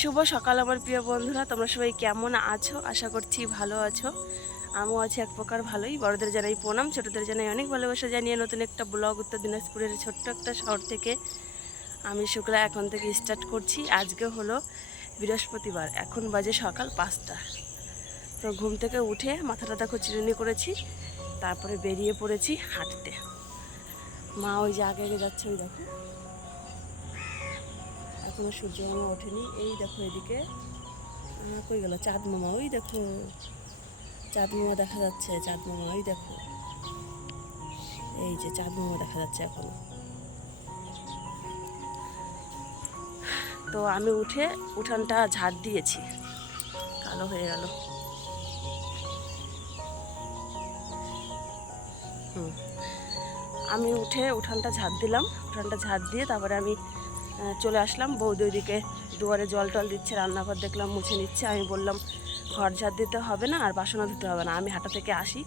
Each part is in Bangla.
শুভ সকাল আমার প্রিয় বন্ধুরা, তোমরা সবাই কেমন আছো? আশা করছি ভালো আছো। আমিও আছি এক প্রকার ভালোই। বড়দের জানাই প্রণাম, ছোটদের জানাই অনেক ভালোবাসা। জানিয়ে নতুন একটা ব্লগ, উত্তর দিনাজপুরের ছোট্ট একটা শহর থেকে আমি শুক্লা এখন থেকে স্টার্ট করছি। আজকে হলো বৃহস্পতিবার, এখন বাজে সকাল পাঁচটা। তো ঘুম থেকে উঠে মাথা টাথা চিরুনি করেছি, তারপরে বেরিয়ে পড়েছি হাঁটতে। মা ওই যে আগে আগে যাচ্ছে, ওই দেখো। এখনও সূর্য মামা ওঠেনি। এই দেখো এদিকে। কই গেল? চাঁদ মামা ওই দেখো। চাঁদ মামা দেখা যাচ্ছে। চাঁদ মামা ওই দেখো। এই যে চাঁদ মামা দেখা যাচ্ছে এখনও। তো আমি উঠে উঠানটা ঝাড় দিয়েছি। কালো হয়ে গেল। আমি উঠে উঠানটা ঝাড় দিলাম। উঠানটা ঝাড় দিয়ে তারপরে আমি চলে আসলাম। বৌদি ওইদিকে দুয়ারে জল টল দিচ্ছে, রান্নাঘর দেখলাম, মুছে নিচ্ছে। আমি বললাম, ঘর ঝাড় দিতে হবে না আর বাসনও ধুতে হবে না। আমি হাঁটা থেকে আসি,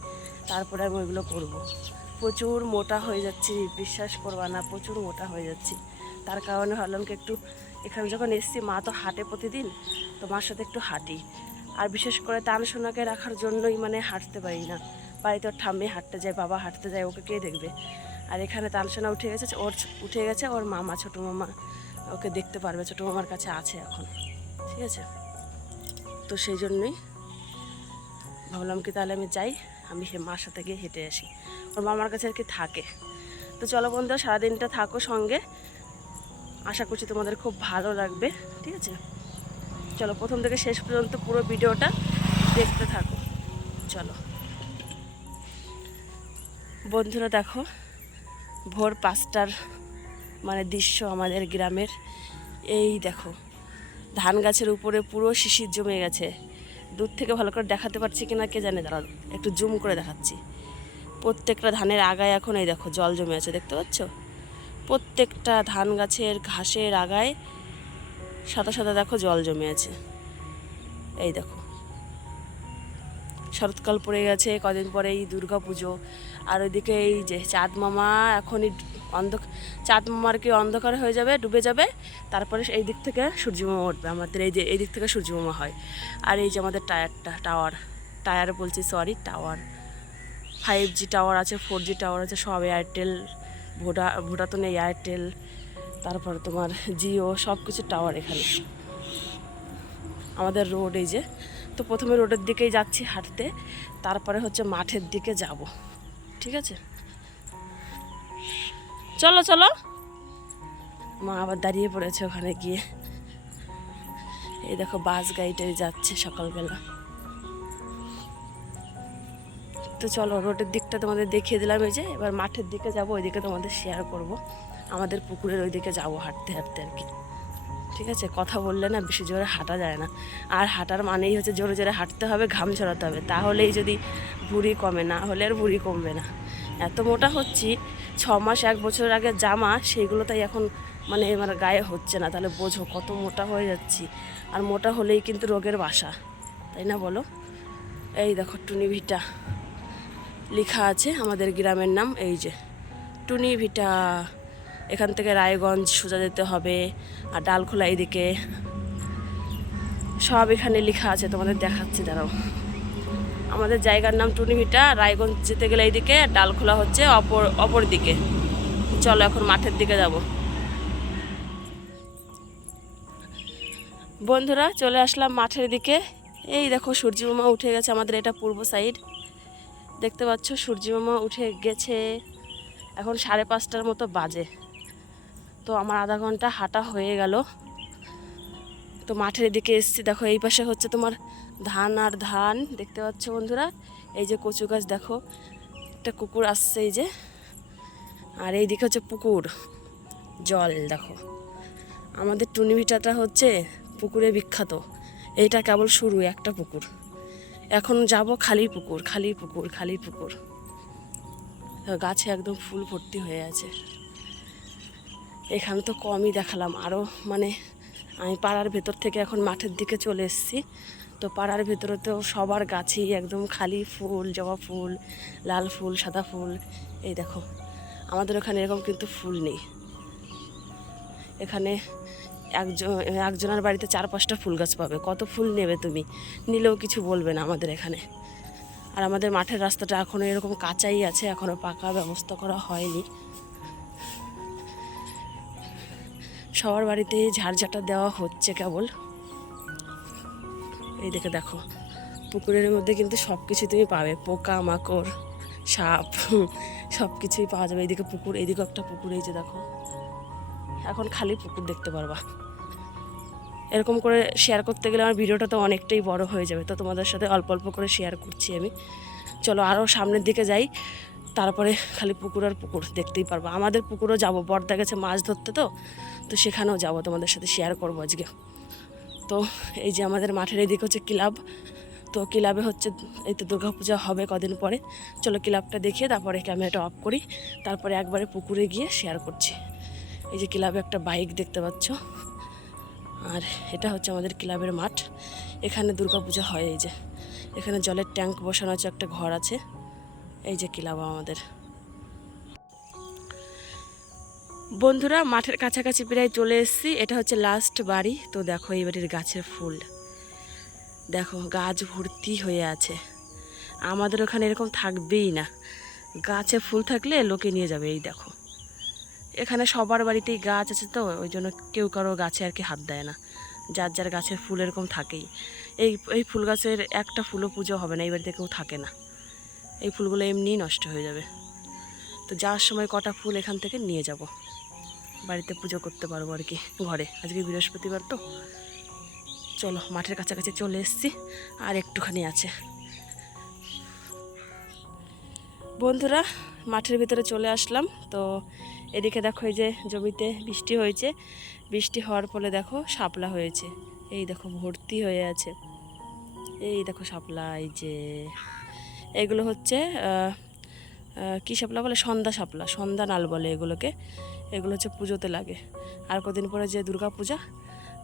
তারপরে আমি ওইগুলো করব। প্রচুর মোটা হয়ে যাচ্ছি, বিশ্বাস করবা না, প্রচুর মোটা হয়ে যাচ্ছি। তার কারণে ভাবলাম কি, একটু এখানে যখন এসছি, মা তো হাঁটে প্রতিদিন, তো মার সাথে একটু হাঁটি। আর বিশেষ করে তান সোনাকে রাখার জন্যই মানে হাঁটতে পারি না। বাড়িতে ওর ঠাম্মি হাঁটতে যায়, বাবা হাঁটতে যায়, ওকে কে দেখবে? আর এখানে তানসোনা উঠে গেছে, ওর উঠে গেছে ওর মামা, ছোটো মামা। ওকে দেখতে পারবে, ছোটো মামার কাছে আছে এখন, ঠিক আছে? তো সেই জন্যই ভাবলাম কি তাহলে আমি যাই, আমি সে মার সাথে গিয়ে হেঁটে আসি। ওর মামার কাছে আর কি থাকে। তো চলো বন্ধু সারাদিনটা থাকো সঙ্গে। আশা করছি তোমাদের খুব ভালো লাগবে, ঠিক আছে? চলো প্রথম থেকে শেষ পর্যন্ত পুরো ভিডিওটা দেখতে থাকো। চলো। বন্ধুরা দেখো, ভোর পাঁচটার মানে দৃশ্য আমাদের গ্রামের। এই দেখো, ধান গাছের উপরে পুরো শিশির জমে গেছে। দূর থেকে ভালো করে দেখাতে পারছি কিনা কে জানে? দাঁড়াও, একটু জুম করে দেখাচ্ছি। প্রত্যেকটা ধানের আগায় এখন এই দেখো জল জমে আছে, দেখতে পাচ্ছ? প্রত্যেকটা ধান গাছের ঘাসের আগায় সাদা সাদা দেখো জল জমে আছে। এই দেখো, শরৎকাল পড়ে গেছে, কদিন পরেই দুর্গা পুজো আর ওইদিকে এই যে চাঁদ মামা এখনই অন্ধ, চাঁদ মামার কি অন্ধকার হয়ে যাবে, ডুবে যাবে? তারপরে এই দিক থেকে সূর্য মামা উঠবে, আমাদের এই যে এই দিক থেকে সূর্য মামা হয়। আর এই যে আমাদের টায়ারটা, টাওয়ার, টায়ার বলছি sorry tower. Five G tower আছে ফোর জি টাওয়ার আছে, সব এয়ারটেল ভোডা ভোডা তো নেই এয়ারটেল তারপরে তোমার জিও সব কিছু টাওয়ার এখানে। আমাদের রোড এই যে, তো প্রথমে রোডের দিকেই যাচ্ছি হাঁটতে, তারপরে হচ্ছে মাঠের দিকে যাব। ঠিক আছে? চলো চলো। মা আবার দাঁড়িয়ে পড়েছে ওখানে গিয়ে। এই দেখো, বাস গাড়িটাই যাচ্ছে সকালবেলা। তো চলো, রোডের দিকটা তোমাদের দেখিয়ে দিলাম। এই যে, এবার মাঠের দিকে যাব, ওইদিকে তোমাদের শেয়ার করব। আমাদের পুকুরের ওইদিকে যাব হাঁটতে হাঁটতে আর কি। ঠিক আছে? কথা বললে না বেশি জোরে হাঁটা যায় না। আর হাঁটার মানেই হচ্ছে জোরে জোরে হাঁটতে হবে, ঘাম ছড়াতে হবে। তাহলেই যদি ভুঁড়ি কমে, না হলে আর ভুঁড়ি কমবে না। এত মোটা হচ্ছি, ছ মাস, এক বছর আগে জামা, সেইগুলো তাই এখন মানে আমার গায়ে হচ্ছে না। তাহলে বোঝো কত মোটা হয়ে যাচ্ছি। আর মোটা হলেই কিন্তু রোগের বাসা, তাই না বলো? এই দেখো টুনি ভিটা। লেখা আছে আমাদের গ্রামের নাম, এই যে, টুনি ভিটা। এখান থেকে রায়গঞ্জ সোজা যেতে হবে আর ডালখোলা এদিকে সব এখানে লেখা আছে, তোমাদের দেখাচ্ছি, দাঁড়াও। আমাদের জায়গার নাম টুনিভিটা, রায়গঞ্জ যেতে গেলে এইদিকে ডালখোলা হচ্ছে অপর অপর দিকে। চলো এখন মাঠের দিকে যাব। বন্ধুরা, চলে আসলাম মাঠের দিকে। এই দেখো, সূর্যমামা উঠে গেছে আমাদের এটা পূর্ব সাইড। দেখতে পাচ্ছ, সূর্যমামা উঠে গেছে। এখন সাড়ে পাঁচটার মতো বাজে। তো আমার আধা ঘণ্টা হাঁটা হয়ে গেল। তো মাঠের দিকে এসছি। দেখো, এই পাশে হচ্ছে তোমার ধান আর ধান। দেখতে পাচ্ছ বন্ধুরা? এই যে কচু গাছ, দেখো। একটা কুকুর আসছে এই যে। আর এই দিকে হচ্ছে পুকুর। জল, দেখো। আমাদের টুনিভিটাটা হচ্ছে পুকুরে বিখ্যাত। এইটা কেবল শুরু, একটা পুকুর। এখন যাব খালি পুকুর খালি পুকুর খালি পুকুর। গাছে একদম ফুল ভর্তি হয়ে আছে। এখানে তো কমই দেখালাম। আরও মানে আমি পাড়ার ভেতর থেকে এখন মাঠের দিকে চলে এসেছি। তো পাড়ার ভেতরে তো সবার গাছেই একদম খালি ফুল, জবা ফুল, লাল ফুল, সাদা ফুল। এই দেখো, আমাদের ওখানে এরকম কিন্তু ফুল নেই। এখানে একজন, একজনের বাড়িতে চার পাঁচটা ফুল গাছ পাবে। কত ফুল নেবে তুমি? নিলেও কিছু বলবে না আমাদের এখানে। আর আমাদের মাঠের রাস্তাটা এখনও এরকম কাঁচাই আছে এখনও পাকা ব্যবস্থা করা হয়নি। সবার বাড়িতে ঝাড়ঝাটা দেওয়া হচ্ছে কেবল। এই দেখে দেখো, পুকুরের মধ্যে কিন্তু সব কিছু তুমি পাবে। পোকা মাকড় সাপ সব কিছুই পাওয়া যাবে। এইদিকে পুকুর, এইদিকে একটা পুকুর, এই যে দেখো। এখন খালি পুকুর দেখতে পারবা। এরকম করে শেয়ার করতে গেলে আমার ভিডিওটা তো অনেকটাই বড় হয়ে যাবে। তো তোমাদের সাথে অল্প অল্প করে শেয়ার করছি আমি। চলো আরও সামনের দিকে যাই। তারপরে খালি পুকুর আর পুকুর দেখতেই পারব। আমাদের পুকুরও যাব। বর্দা গেছে মাছ ধরতে তো। তো সেখানেও যাব, তোমাদের সাথে শেয়ার করব আজকে। তো এই যে আমাদের মাঠের এদিকে হচ্ছে ক্লাব, তো ক্লাবে হচ্ছে এই তো দুর্গাপূজা হবে কদিন পরে। চলো ক্লাবটা দেখিয়ে তারপরে ক্যামেরাটা অফ করি, তারপরে একবারে পুকুরে গিয়ে শেয়ার করছি। এই যে ক্লাবে একটা বাইক দেখতে পাচ্ছ, আর এটা হচ্ছে আমাদের ক্লাবের মাঠ। এখানে দুর্গাপূজা হয় এই যে। এখানে জলের ট্যাঙ্ক বসানো আছে, একটা ঘর আছে। এই যে ক্লাব আমাদের। বন্ধুরা, মাঠের কাছাকাছি প্রায় চলে এসেছি। এটা হচ্ছে লাস্ট বাড়ি। তো দেখো, এই বাড়ির গাছের ফুল। দেখো, গাছ ভর্তি হয়ে আছে। আমাদের ওখানে এরকম থাকবেই না। গাছে ফুল থাকলে লোকে নিয়ে যাবে, এই দেখো। এখানে সবার বাড়িতেই গাছ আছে তো, ওই জন্য কেউ কারও গাছে আর কি হাত দেয় না। যার যার গাছের ফুল এরকম থাকেই। এই এই ফুল গাছের একটা ফুলও পুজো হবে না, এই বাড়িতে কেউ থাকে না। এই ফুলগুলো এমনিই নষ্ট হয়ে যাবে। তো যাওয়ার সময় কটা ফুল এখান থেকে নিয়ে যাব। বাড়িতে পুজো করতে পারব আর কি, ঘরে। আজকে বৃহস্পতিবার তো। চলো, মাঠের কাছাকাছি চলে এসেছি, আর একটুখানি আছে। বন্ধুরা, মাঠের ভিতরে চলে আসলাম। তো এদিকে দেখো, এই যে জমিতে বৃষ্টি হয়েছে। বৃষ্টি হওয়ার ফলে দেখো, শাপলা হয়েছে। এই দেখো, ভর্তি হয়ে আছে। এই দেখো, শাপলা, এই যে এগুলো হচ্ছে কী শাপলা বলে? সন্ধ্যা শাপলা, সন্ধ্যা নাল বলে এগুলোকে। এগুলো হচ্ছে পুজোতে লাগে। আর কদিন পরে যে দুর্গা পূজা,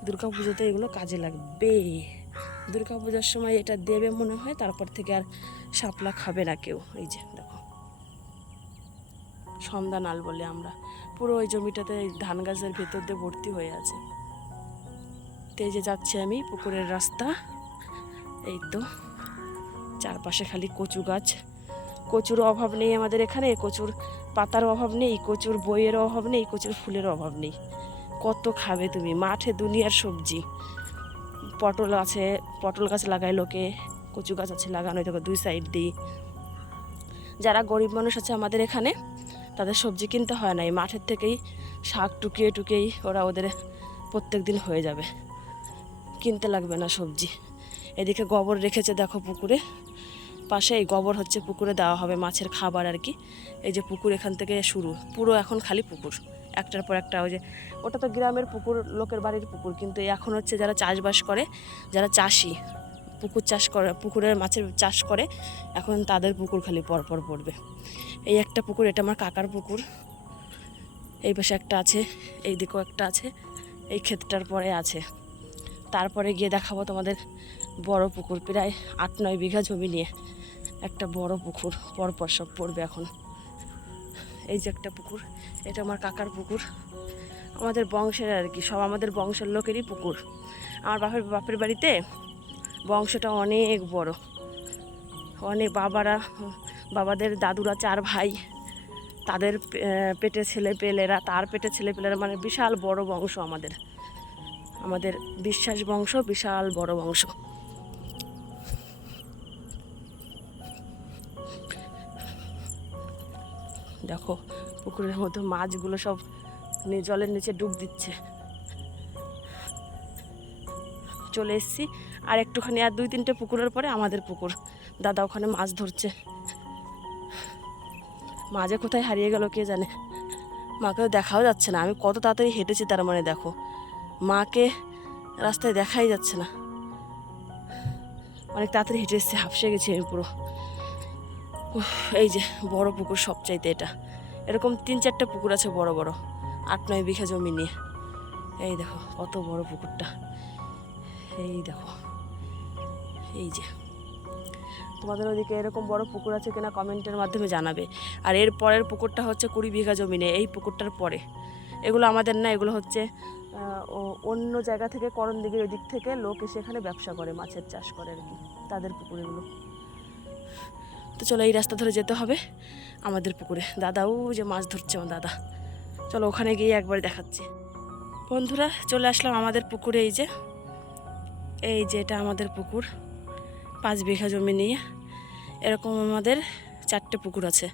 দুর্গা পুজোতে এগুলো কাজে লাগবে। দুর্গা পূজার সময় এটা দেবে মনে হয়, তারপর থেকে আর শাপলা খাবে না কেউ। এই যে, দেখো। সন্ধ্যা নাল বলে আমরা। পুরো ওই জমিটাতে ধান গাছের ভেতর দিয়ে ভর্তি হয়ে আছে। তো এই যে যাচ্ছি আমি পুকুরের রাস্তা। এই তো, চারপাশে খালি কচু গাছ। কচুর অভাব নেই আমাদের এখানে, কচুর পাতার অভাব নেই, কচুর বইয়ের অভাব নেই, কচুর ফুলের অভাব নেই। কত খাবে তুমি? মাঠে দুনিয়ার সবজি। পটল আছে, পটল গাছ লাগায় লোকে, কচু গাছ আছে লাগানো দেখো দুই সাইড দিই যারা গরিব মানুষ আছে আমাদের এখানে, তাদের সবজি কিনতে হয় না। এই মাঠের থেকেই শাক টুকিয়ে টুকিয়েই ওরা ওদের প্রত্যেক দিন হয়ে যাবে। কিনতে লাগবে না সবজি। এদিকে গোবর রেখেছে, দেখো পুকুরে। পাশে এই গোবর হচ্ছে পুকুরে দেওয়া হবে মাছের খাবার আর কি। এই যে পুকুর এখান থেকে শুরু, পুরো এখন খালি পুকুর। একটার পর একটা ওই যে, ওটা তো গ্রামের পুকুর, লোকের বাড়ির পুকুর, কিন্তু এখন হচ্ছে যারা চাষবাস করে, যারা চাষি, পুকুর চাষ করে, পুকুরের মাছের চাষ করে, এখন তাদের পুকুর খালি পরপর পড়বে। এই একটা পুকুর, এটা আমার কাকার পুকুর। এই পাশে একটা আছে, এই দিকেও একটা আছে, এই ক্ষেতটার পরে আছে। তারপরে গিয়ে দেখাবো তোমাদের বড় পুকুর, প্রায় আট নয় বিঘা জমি নিয়ে। একটা বড় পুকুর পরপর সব পড়বে এখন। এই যে একটা পুকুর, এটা আমার কাকার পুকুর। আমাদের বংশের আর কি, সব আমাদের বংশের লোকেরই পুকুর। আমার বাপের বাপের বাড়িতে বংশটা অনেক বড়। অনেক বাবারা, বাবাদের দাদুরা, চার ভাই, তাদের পেটে ছেলে পেলেরা, তার পেটে ছেলে পেলেরা মানে বিশাল বড় বংশ আমাদের। আমাদের বিশ্বাস বংশ, বিশাল বড় বংশ। দেখো, পুকুরের মধ্যে মাছগুলো সব নি- জলের নিচে ডুব দিচ্ছে। চলে এসেছি, আর একটুখানি আর দুই তিনটে পুকুরের পরে আমাদের পুকুর। দাদা ওখানে মাছ ধরছে। মাঝে কোথায় হারিয়ে গেল কে জানে? মাকে দেখাও যাচ্ছে না, আমি কত তাড়াতাড়ি হেঁটেছি তার মানে দেখো। মাকে রাস্তায় দেখাই যাচ্ছে না। অনেক তাড়াতাড়ি হেঁটে এসেছি হাফসে গেছি আমি পুরো। এই যে বড় পুকুর সবচাইতে এটা। এরকম তিন চারটে পুকুর আছে বড় বড়। আট নয় বিঘা জমি নিয়ে। এই দেখো, কত বড় পুকুরটা। এই দেখো। এই যে। তোমাদের ওদিকে এরকম বড় পুকুর আছে কিনা কমেন্টের মাধ্যমে জানাবে। আর এর পরের পুকুরটা হচ্ছে কুড়ি বিঘা জমি নিয়ে, এই পুকুরটার পরে। এগুলো আমাদের না, এগুলো হচ্ছে অন্য জায়গা থেকে করণ দিঘির ওই দিক থেকে লোক এসে এখানে ব্যবসা করে, মাছের চাষ করে আর কি, তাদের পুকুরেগুলো। তো চলো এই রাস্তা ধরে যেতে হবে। আমাদের পুকুরে। দাদাও যে মাছ ধরছে আমার দাদা। চলো ওখানে গিয়ে একবার দেখাচ্ছি। বন্ধুরা, চলে আসলাম আমাদের পুকুরে এই যে। এই যে এটা আমাদের পুকুর। পাঁচ বিঘা জমি নিয়ে। এরকম আমাদের চারটে পুকুর আছে।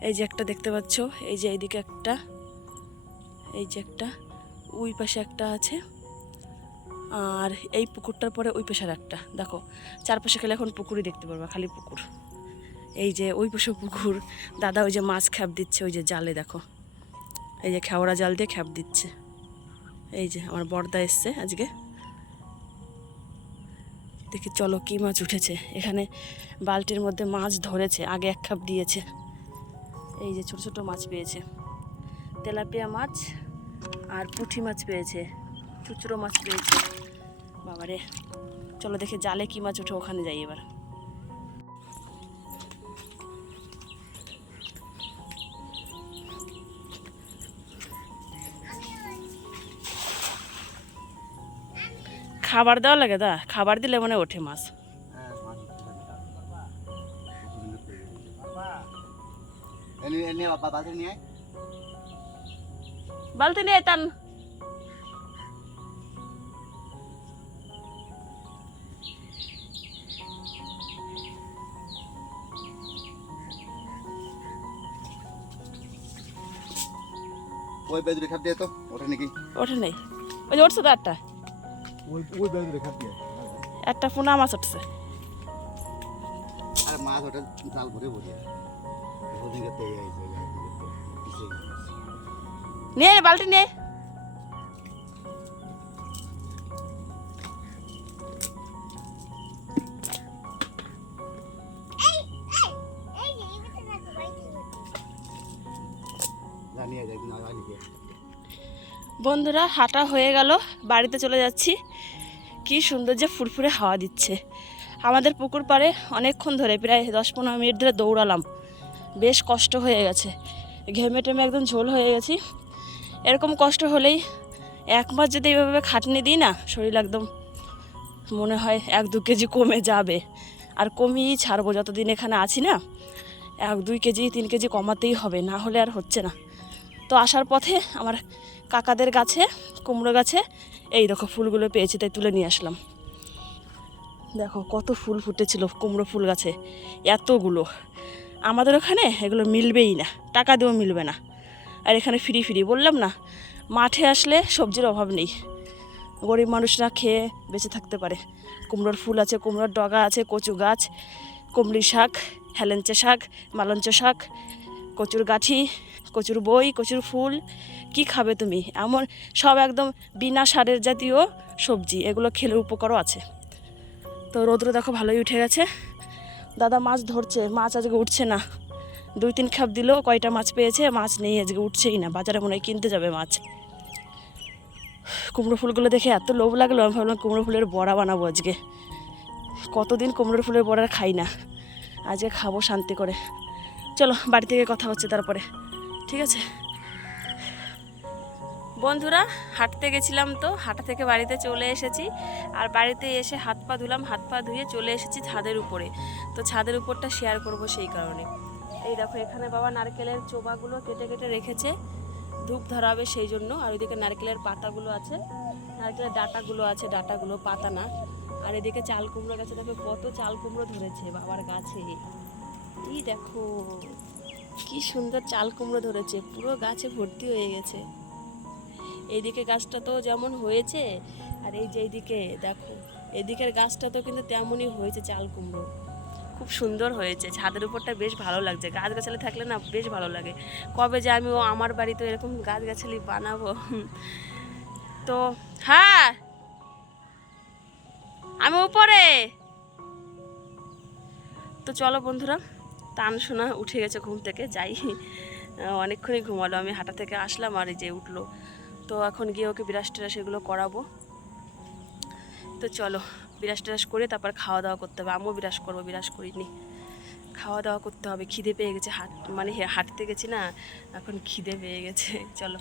এই যে একটা দেখতে পাচ্ছ, এই যে এইদিকে একটা। এই যে একটা। ওই পাশে একটা আছে। আর এই পুকুরটার পরে ওই পাশের একটা। দেখো, চারপাশে খেলে এখন পুকুরই দেখতে পারবা, খালি পুকুর। এই যে ওই পাশে পুকুর, দাদা ওই যে মাছ খ্যাপ দিচ্ছে, ওই যে জালে দেখো। এই যে খেওড়া জাল দিয়ে খ্যাপ দিচ্ছে। এই যে আমার বর্দা এসছে আজকে। দেখি চলো কি মাছ উঠেছে। এখানে বালতির মধ্যে মাছ ধরেছে, আগে এক খাপ দিয়েছে। এই যে ছোট ছোট মাছ পেয়েছে। তেলাপিয়া মাছ আর পুঁটি মাছ পেয়েছে, চুচড়ো মাছ পেয়েছে। বাবারে, চলো দেখে জালে কি মাছ ওঠে, ওখানে যাই এবার। খাবার দেওয়া লাগে দা? খাবার দিলে মানে ওঠে মাছ। বালতি নিয়ে তান ওই বেদুরে খাপ দিয়ে তো ওটা নাকি? ওঠে নেই। ওই যে উঠছে তো একটা পোনা মাছ উঠছে। আর মাছ ওটা জাল ভরে আয়, বালতি না। বন্ধুরা হাঁটা হয়ে গেল বাড়িতে চলে যাচ্ছি। কি সুন্দর যে ফুরফুরে হাওয়া দিচ্ছে। আমাদের পুকুর পাড়ে অনেকক্ষণ ধরে প্রায় দশ পনেরো মিনিট ধরে দৌড়ালাম। বেশ কষ্ট হয়ে গেছে। ঘেমে টেমে একদম ঝোল হয়ে গেছি। এরকম কষ্ট হলেই এক মাস যদি এইভাবে খাটনি দিই না, শরীর একদম মনে হয় এক দু কেজি কমে যাবে। আর কমিয়েই ছাড়বো, যতদিন এখানে আছি না, এক দুই কেজি, তিন কেজি কমাতেই হবে, না হলে আর হচ্ছে না। তো আসার পথে আমার কাকাদের গাছে, কুমড়ো গাছে এই দেখো ফুলগুলো পেয়েছি, তাই তুলে নিয়ে আসলাম। দেখো কত ফুল ফুটেছিল কুমড়ো ফুল গাছে, এতগুলো। আমাদের ওখানে এগুলো মিলবেই না, টাকা দিয়েও মিলবে না। আর এখানে ফ্রি ফ্রি, বললাম না, মাঠে আসলে সবজির অভাব নেই। গরিব মানুষরা খেয়ে বেঁচে থাকতে পারে। কুমড়োর ফুল আছে, কুমড়োর ডগা আছে, কচু গাছ, কুমড়ি শাক, হেলেঞ্চে শাক, মালঞ্চ শাক, কচুর গাঠি কচুর বই, কচুর ফুল, কি খাবে তুমি? এমন সব একদম বিনা সারের জাতীয় সবজি, এগুলো খেলে উপকারও আছে। তো রৌদ্র দেখো ভালোই উঠে গেছে। দাদা মাছ ধরছে, মাছ আজকে উঠছে না। দুই তিন খাপ দিলেও কয়টা মাছ পেয়েছে, মাছ নেই, আজকে উঠছেই না। বাজারে মনে হয় কিনতে যাবে মাছ। কুমড়ো ফুলগুলো দেখে এত লোভ লাগল, আমি ভাবলাম কুমড়ো ফুলের বড়া বানাবো আজকে। কতদিন কুমড়োর ফুলের বড়া খাই না। আজকে খাব শান্তি করে। চলো বাড়ি থেকে কথা হচ্ছে তারপরে। ঠিক আছে? বন্ধুরা, হাঁটতে গেছিলাম তো, হাঁটা থেকে বাড়িতে চলে এসেছি। আর বাড়িতে এসে হাত পা ধুলাম, হাত পা ধুয়ে চলে এসেছি ছাদের উপরে। তো ছাদের উপরটা শেয়ার করব সেই কারণে। এই দেখো, এখানে বাবা নারকেলের চোবাগুলো কেটে কেটে রেখেছে। ধূপ ধরাবে সেই জন্য। আর ওইদিকে নারকেলের পাতাগুলো আছে। নারকেলের ডাটাগুলো আছে, ডাটাগুলো পাতা না। আর এদিকে চাল কুমড়ো গাছে। দেখো, কত চাল কুমড়ো ধরেছে বাবার গাছে। এই দেখো। কি সুন্দর চাল কুমড়ো ধরেছে, পুরো গাছে ভর্তি হয়ে গেছে। এইদিকে গাছটা তো যেমন হয়েছে, আর এই যে এইদিকে দেখো এদিকের গাছটা তো কিন্তু তেমনই হয়েছে চাল কুমড়ো। খুব সুন্দর হয়েছে, ছাদের উপরটা বেশ ভালো লাগছে গাছ গাছালি থাকলে না বেশ ভালো লাগে। কবে যে আমি ও আমার বাড়িতে এরকম গাছ গাছালি বানাবো। তো হ্যাঁ আমি উপরে। তো চলো বন্ধুরা টান শোনা উঠে গেছে ঘুম থেকে, যাই অনেকক্ষণই ঘুমালো, আমি হাঁটা থেকে আসলাম আর এই যে উঠল। তো এখন গিয়ে ওকে বিরাস টিরাস এগুলো করাবো। তো চলো বিরাস টিরাস করে তারপর খাওয়া দাওয়া করতে হবে। আমিও বিরাস করব বিরাস করিনি। খাওয়া দাওয়া করতে হবে, খিদে পেয়ে গেছে, হাট মানে হাঁটতে গেছি না, এখন খিদে পেয়ে গেছে। চলো।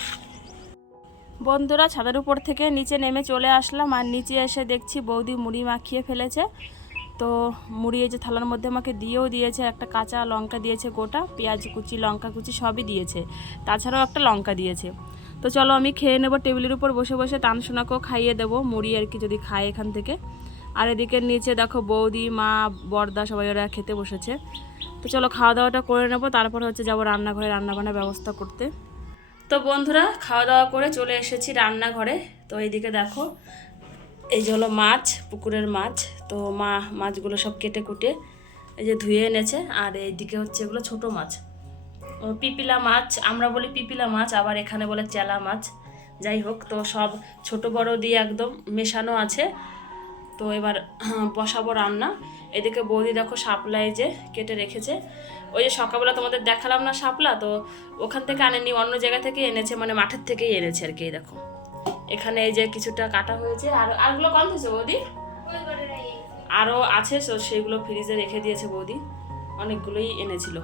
বন্ধুরা, ছাদের উপর থেকে নিচে নেমে চলে আসলাম, আর নিচে এসে দেখছি বৌদি মুড়ি মাখিয়ে ফেলেছে। তো মুড়ি এই যে থালার মধ্যে আমাকে দিয়েও দিয়েছে, একটা কাঁচা লঙ্কা দিয়েছে গোটা, পেঁয়াজ কুচি, লঙ্কা কুচি সবই দিয়েছে। তাছাড়াও একটা লঙ্কা দিয়েছে। তো চলো আমি খেয়ে নেব টেবিলের উপর বসে বসে তানসোনাকেও খাইয়ে দেবো, মুড়ি আর কি যদি খায় এখান থেকে। আর এদিকে নিচে দেখো বৌদি, মা বর্দা সবাই ওরা খেতে বসেছে। তো চলো খাওয়া দাওয়াটা করে নেব, তারপর হচ্ছে যাব রান্নাঘরে রান্নাবান্নার ব্যবস্থা করতে। তো বন্ধুরা খাওয়া দাওয়া করে চলে এসেছি রান্নাঘরে। তো এইদিকে দেখো এই যে হলো মাছ, পুকুরের মাছ। তো মা মাছগুলো সব কেটে কুটে এই যে ধুয়ে এনেছে। আর এইদিকে হচ্ছে এগুলো ছোট মাছ। ও পিপিলা মাছ, আমরা বলি পিপিলা মাছ, আবার এখানে বলে চেলা মাছ। যাই হোক, তো সব ছোট বড় দিয়ে একদম মেশানো আছে। তো এবার বসাবো রান্না। এদিকে বৌদি দেখো শাপলায় যে কেটে রেখেছে। ওই যে সকালবেলা তোমাদের দেখালাম না শাপলা, তো ওখান থেকে আনেনি, অন্য জায়গা থেকে এনেছে মানে মাঠের থেকেই এনেছে আর কি দেখো। এখানে এই যে কিছুটা কাটা হয়েছে, আর আরগুলো কম হয়েছে বৌদি? আরও আছে, তো সেগুলো ফ্রিজে রেখে দিয়েছে বৌদি। অনেকগুলোই এনেছিল।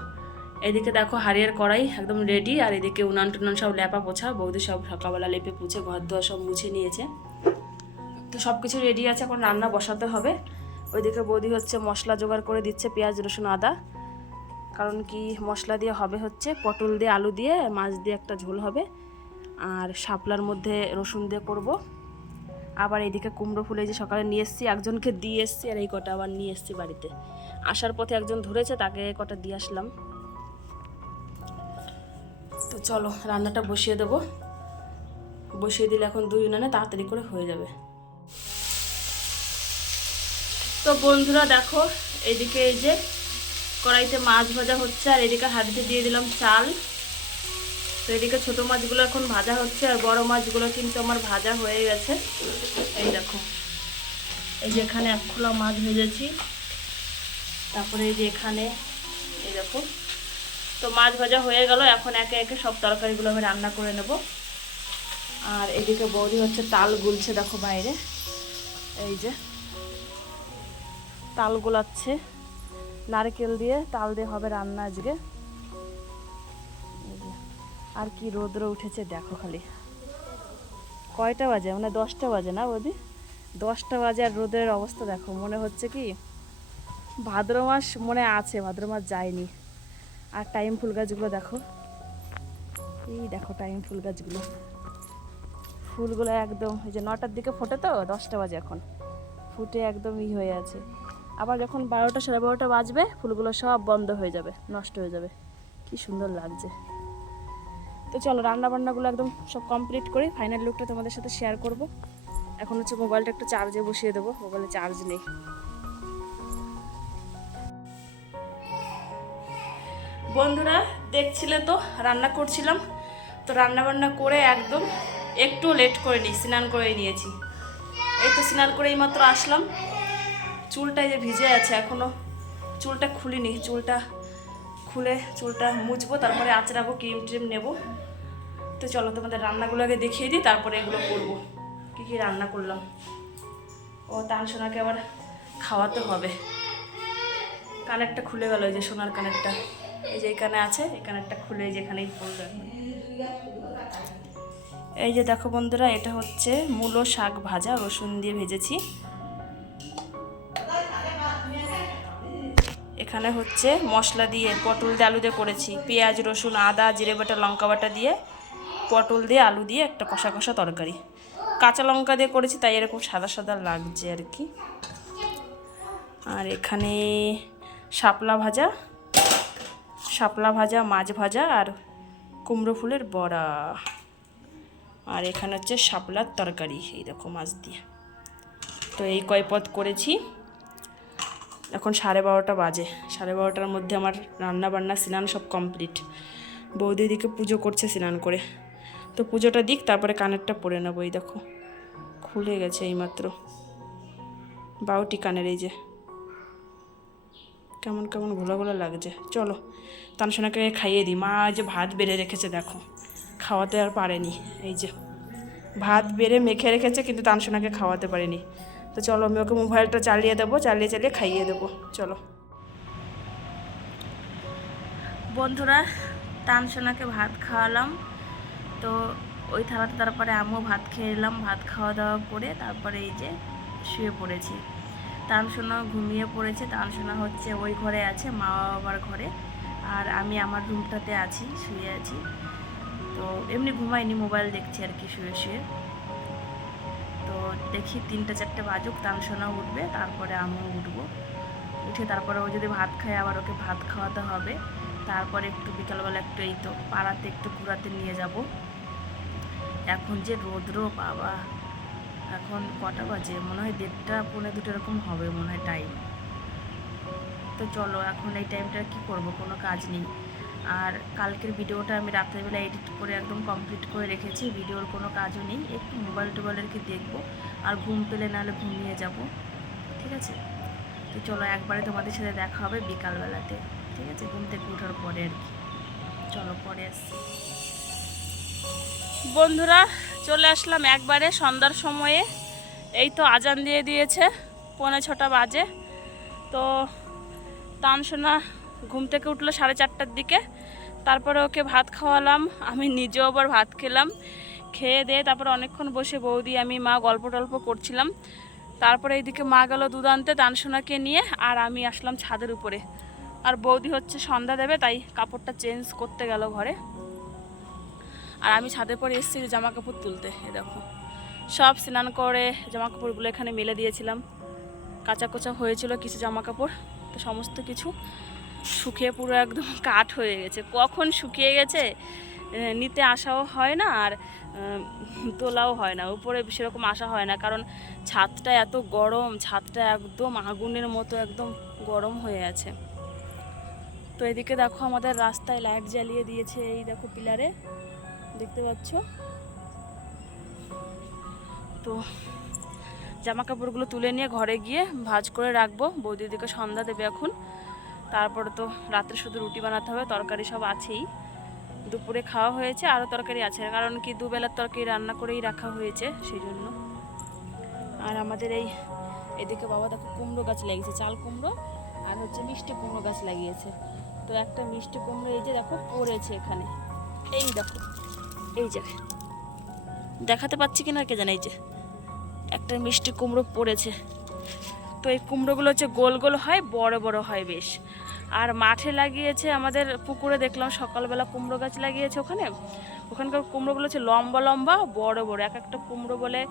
এদিকে দেখো হারিয়ার কড়াই একদম রেডি আর এদিকে উনান টুনান সব লেপা পোছা। বৌদি সব সকালবেলা লেপে পুছে ঘর দোয়া সব মুছে নিয়েছে। তো সব কিছু রেডি আছে, এখন রান্না বসাতে হবে। ওইদিকে বৌদি হচ্ছে মশলা জোগাড় করে দিচ্ছে, পেঁয়াজ, রসুন, আদা। কারণ কি মশলা দিয়ে হবে হচ্ছে পটল দিয়ে, আলু দিয়ে, মাছ দিয়ে একটা ঝোল হবে। আর শাপলার মধ্যে রসুন দিয়ে করব। আবার এদিকে কুমড়ো ফুলে যে সকালে নিয়ে এসেছি, একজনকে দিয়ে এসেছি আর এই কটা আবার নিয়ে এসেছি বাড়িতে। আসার পথে একজন ধরেছে, তাকে কটা দিয়ে আসলাম। তো চলো, রান্নাটা বসিয়ে দেবো। বসিয়ে দিলে এখন দুই উনানে তাড়াতাড়ি করে হয়ে যাবে। তো বন্ধুরা দেখো, এদিকে এই যে কড়াইতে মাছ ভাজা হচ্ছে আর এদিকে হাঁড়িতে দিয়ে দিলাম চাল। তো এদিকে ছোটো মাছগুলো এখন ভাজা হচ্ছে আর বড় মাছগুলো কিন্তু আমার ভাজা হয়ে গেছে। এই দেখো। এই যে এখানে এক খোলা মাছ ভেজেছি। তারপরে এই যে এখানে, এই দেখো। তো মাছ ভাজা হয়ে গেল। এখন একে একে সব তরকারিগুলো আমি রান্না করে নেব। আর এদিকে বৌদি হচ্ছে তাল গুলছে দেখো বাইরে। এই যে তাল গোলাচ্ছে। নারকেল দিয়ে তাল দিয়ে হবে রান্না আজকে। আর কি রোদ্র উঠেছে দেখো খালি। কয়টা বাজে? মানে দশটা বাজে না বৌদি? দশটা বাজে আর রোদের অবস্থা দেখো। মনে হচ্ছে কি ভাদ্র মাস মনে আছে, ভাদ্র মাস যায়নি। আর টাইম ফুল গাছগুলো দেখো। এই দেখো টাইম ফুল গাছগুলো। ফুলগুলো একদম, এই যে নটার দিকে ফোটে তো, দশটা বাজে এখন। ফুটে একদম ই হয়ে আছে। আবার যখন বারোটা, সাড়ে বারোটা বাজবে, ফুলগুলো সব বন্ধ হয়ে যাবে, নষ্ট হয়ে যাবে। কি সুন্দর লাগছে। তো চলো রান্না বান্নাগুলো একদম সব কমপ্লিট করি। ফাইনাল লুকটা তোমাদের সাথে শেয়ার করব। এখন হচ্ছে মোবাইলটা একটু চার্জে বসিয়ে দেবো। মোবাইলে চার্জ নেই। বন্ধুরা, দেখছিলে তো, রান্না করছিলাম। তো রান্না বান্না করে একদম একটু লেট করে নিই, স্নান করে নিয়েছি। এই তো স্নান করে মাত্র আসলাম। চুলটা যে ভিজে আছে এখনও। চুলটা খুলিনি, চুলটা খুলে চুলটা মুছবো, তারপরে আঁচড়াবো, ক্রিম ট্রিম নেব। তো চলো তোমাদের রান্নাগুলো আগে দেখিয়ে দিই, তারপরে এগুলো করব। কী কী রান্না করলাম। ও তান সোনাকে আবার খাওয়াতে হবে। কানেরটা খুলে গেল যে সোনার কানেরটা। এই যে এখানে আছে, এই কানেরটা খুলে এই যে এখানেই পড়ল এই যে দেখো বন্ধুরা, এটা হচ্ছে মূলো শাক ভাজা, রসুন দিয়ে ভেজেছি। এখানে হচ্ছে মশলা দিয়ে পটল দিয়ে আলু দিয়ে করেছি। পেঁয়াজ, রসুন, আদা, জিরে বাটা, লঙ্কা বাটা দিয়ে পটল দিয়ে আলু দিয়ে একটা কষা কষা তরকারি। কাঁচা লঙ্কা দিয়ে করেছি, তাই এরকম সাদা সাদা লাগছে আর কি। আর এখানে শাপলা ভাজা শাপলা ভাজা, মাছ ভাজা আর কুমড়ো ফুলের বড়া। আর এখানে হচ্ছে শাপলার তরকারি, এই দেখো মাছ দিয়ে। তো এই কয় পদ করেছি। এখন সাড়ে বারোটা বাজে। সাড়ে বারোটার মধ্যে আমার রান্না বান্না স্নান সব কমপ্লিট বৌদি দিকে পুজো করছে স্নান করে। তো পুজোটা দিক, তারপরে কানেরটা পরে নেব, এই দেখো। খুলে গেছে এইমাত্র। বাউটি কানের এই যে। কেমন কেমন ঘোলা ঘোলা লাগছে। চলো, তানসোনাকে খাইয়ে দিই। মা যে ভাত বেড়ে রেখেছে, দেখো। খাওয়াতে আর পারেনি। এই যে, ভাত বেড়ে মেখে রেখেছে, কিন্তু তানসোনাকে খাওয়াতে পারেনি। তো চলো আমি ওকে মোবাইলটা চালিয়ে দেবো, চালিয়ে চালিয়ে খাইয়ে দেবো। চলো। বন্ধুরা তানসোনাকে ভাত খাওয়ালাম। তো ওই থালাতে তারপরে আমিও ভাত খেয়ে এলাম, ভাত খাওয়া দাওয়া করে তারপরে এই যে শুয়ে পড়েছি। তানসোনা ঘুমিয়ে পড়েছে তানসোনা হচ্ছে ওই ঘরে আছে, মা বাবার ঘরে। আর আমি আমার রুমটাতে আছি, শুয়ে আছি। তো এমনি ঘুমাইনি, মোবাইল দেখছি আর কি শুয়ে শুয়ে। তো দেখি তিনটে চারটে বাজুক তানসোনা উঠবে, তারপরে আমিও উঠবো। উঠে তারপরে ও যদি ভাত খায়, আবার ওকে ভাত খাওয়াতে হবে। তারপরে একটু বিকালবেলা একটু এই তো পাড়াতে একটু ঘোরাতে নিয়ে যাব। এখন যে রৌদ্র, বাবা! এখন কটা বাজে? মনে হয় দেড়টা, পৌনে দুটো এরকম হবে, মনে হয় টাইম তো চলো, এখন এই টাইমটা কি করব? কোনো কাজ নেই। আর কালকের ভিডিওটা আমি রাত্রেবেলা এডিট করে একদম কমপ্লিট করে রেখেছি, ভিডিওর কোনো কাজও নেই, একটু মোবাইল টোবাইলের কি দেখব, আর ঘুম পেলে নাহলে ঘুমিয়ে যাব, ঠিক আছে? তো চলো একবারে তোমাদের সাথে দেখা হবে বিকালবেলাতে, ঠিক আছে? ঘুম থেকে ওঠার পরে আর কি। চলো পরে আসছি। বন্ধুরা, চলে আসলাম একবারে সন্ধ্যার সময়ে, এই তো আজান দিয়ে দিয়েছে, পৌনে ছটা বাজে, তো তানসোনা ঘুম থেকে উঠল সাড়ে চারটার দিকে। তারপরে ওকে ভাত খাওয়ালাম, আমি নিজেও আবার ভাত খেলাম। খেয়ে দিয়ে তারপরে অনেকক্ষণ বসে বৌদি, আমি, মা গল্প টল্প করছিলাম। তারপরে এইদিকে মা গেল দুধ আনতে তানসোনাকে নিয়ে, আর আমি আসলাম ছাদের উপরে। আর বৌদি হচ্ছে সন্ধ্যা দেবে, তাই কাপড়টা চেঞ্জ করতে গেল ঘরে। আর আমি ছাদের পরে এসেছি জামা কাপড় তুলতে, এ দেখো। সব স্নান করে জামা কাপড়গুলো এখানে মেলে দিয়েছিলাম। কাঁচা কোচা হয়েছিল কিছু জামা কাপড়, তো সমস্ত কিছু। শুকিয়ে পুরো একদম কাঠ হয়ে গেছে। কখন শুকিয়ে গেছে নিতে আসাও হয় না আর তোলাও হয় না। উপরে সেরকম আসা হয় না কারণ ছাদটা এত গরম, ছাদটা একদম আগুনের মতো একদম গরম হয়ে আছে। তো এদিকে দেখো আমাদের রাস্তায় লাইট জ্বালিয়ে দিয়েছে এই দেখো পিলারে দেখতে পাচ্ছ? তো জামা কাপড়গুলো তুলে নিয়ে ঘরে গিয়ে ভাঁজ করে রাখব। বৌদির দিকে সন্ধ্যা দেবে এখন। তারপরে তো রাত্রে শুধু রুটি বানাতে হবে, তরকারি সব আছেই। দুপুরে খাওয়া হয়েছে, আরও তরকারি আছে, কারণ কি দুবেলার তরকারি রান্না করেই রাখা হয়েছে সেই জন্য আর আমাদের এই, এদিকে বাবা দেখো কুমড়ো গাছ লাগিয়েছে, চাল কুমড়ো আর হচ্ছে মিষ্টি কুমড়ো গাছ লাগিয়েছে। তো একটা মিষ্টি কুমড়ো এই যে দেখো পড়েছে এখানে। এই দেখো, এই যে। দেখাতে পাচ্ছি কিনা কে জানে এই যে, একটা মিষ্টি কুমড়ো পড়েছে। তো এই কুমড়োগুলো হচ্ছে গোল গোল হয়, বড় বড় হয় বেশ। আর মাঠে লাগিয়েছে আমাদের পুকুরে দেখলাম সকালবেলা কুমড়ো গাছ লাগিয়েছে ওখানে। ওখানকার কুমড়োগুলো হচ্ছে লম্বা লম্বা, বড় বড়। এক একটা কুমড়ো বলে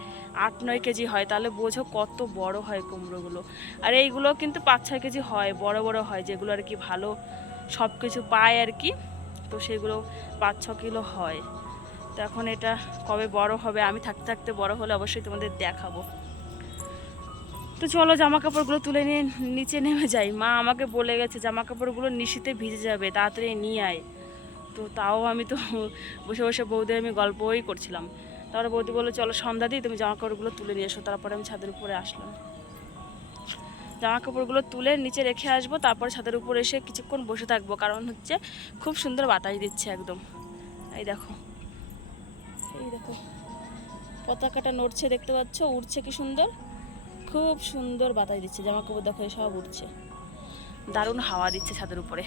আট নয় কেজি হয়, তাহলে বোঝো কত বড় হয় কুমড়োগুলো। আর এইগুলো কিন্তু পাঁচ ছয় কেজি হয়, বড় বড় হয়, যেগুলো আর কি ভালো সব কিছু পায় আর কি। তো সেগুলো পাঁচ ছ কিলো হয়। তো এখন এটা কবে বড় হবে, আমি থাকতে থাকতে বড় হলে অবশ্যই তোমাদের দেখাবো। তো চলো জামা কাপড়গুলো তুলে নিয়ে নিচে নেমে যাই। মা আমাকে বলে গেছে জামা কাপড়গুলো নিশিতে ভিজে যাবে, তাড়াতাড়ি নিয়ে আয়। তো তাও আমি তো বসে বসে বৌদি আমি গল্পই করছিলাম। তারপরে বৌদি বলল, চলো সন্ধ্যা দিই, তুমি জামা কাপড়গুলো তুলে নিয়ে এসো। তারপরে আমি ছাদের উপরে আসলাম। জামা কাপড়গুলো তুলে নিচে রেখে আসব, তারপর ছাদের উপর এসে কিছুক্ষণ বসে থাকব, কারণ হচ্ছে খুব সুন্দর বাতাস দিচ্ছে একদম। এই দেখো এই দেখো, পতাকাটা নড়ছে দেখতে পাচ্ছ, উড়ছে কি সুন্দর। খুব সুন্দর বাতাস দিচ্ছে জামা কাপড় দেখো, সব উঠছে দারুণ হাওয়া দিচ্ছে ছাদের উপরে।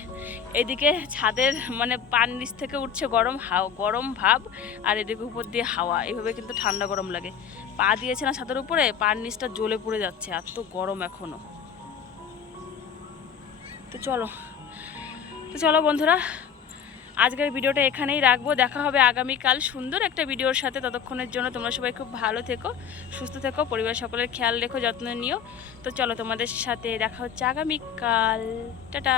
এদিকে ছাদের মানে পান নিচ থেকে উঠছে গরম হাওয়া গরম ভাব, আর এদিকে উপর দিয়ে হাওয়া। এইভাবে কিন্তু ঠান্ডা গরম লাগে। পা দিয়েছে না ছাদের উপরে, পান নিচটা জ্বলে পড়ে যাচ্ছে আর তো গরম এখনও। তো চলো তো চলো বন্ধুরা আজকের ভিডিওটা এখানেই রাখব। দেখা হবে আগামীকাল সুন্দর একটা ভিডিওর সাথে। ততক্ষণের জন্য তোমরা সবাই খুব ভালো থেকো, সুস্থ থেকো, পরিবার সকলের খেয়াল রেখো, যত্ন নিও। তো চলো তোমাদের সাথে দেখা হচ্ছে আগামীকাল। টাটা!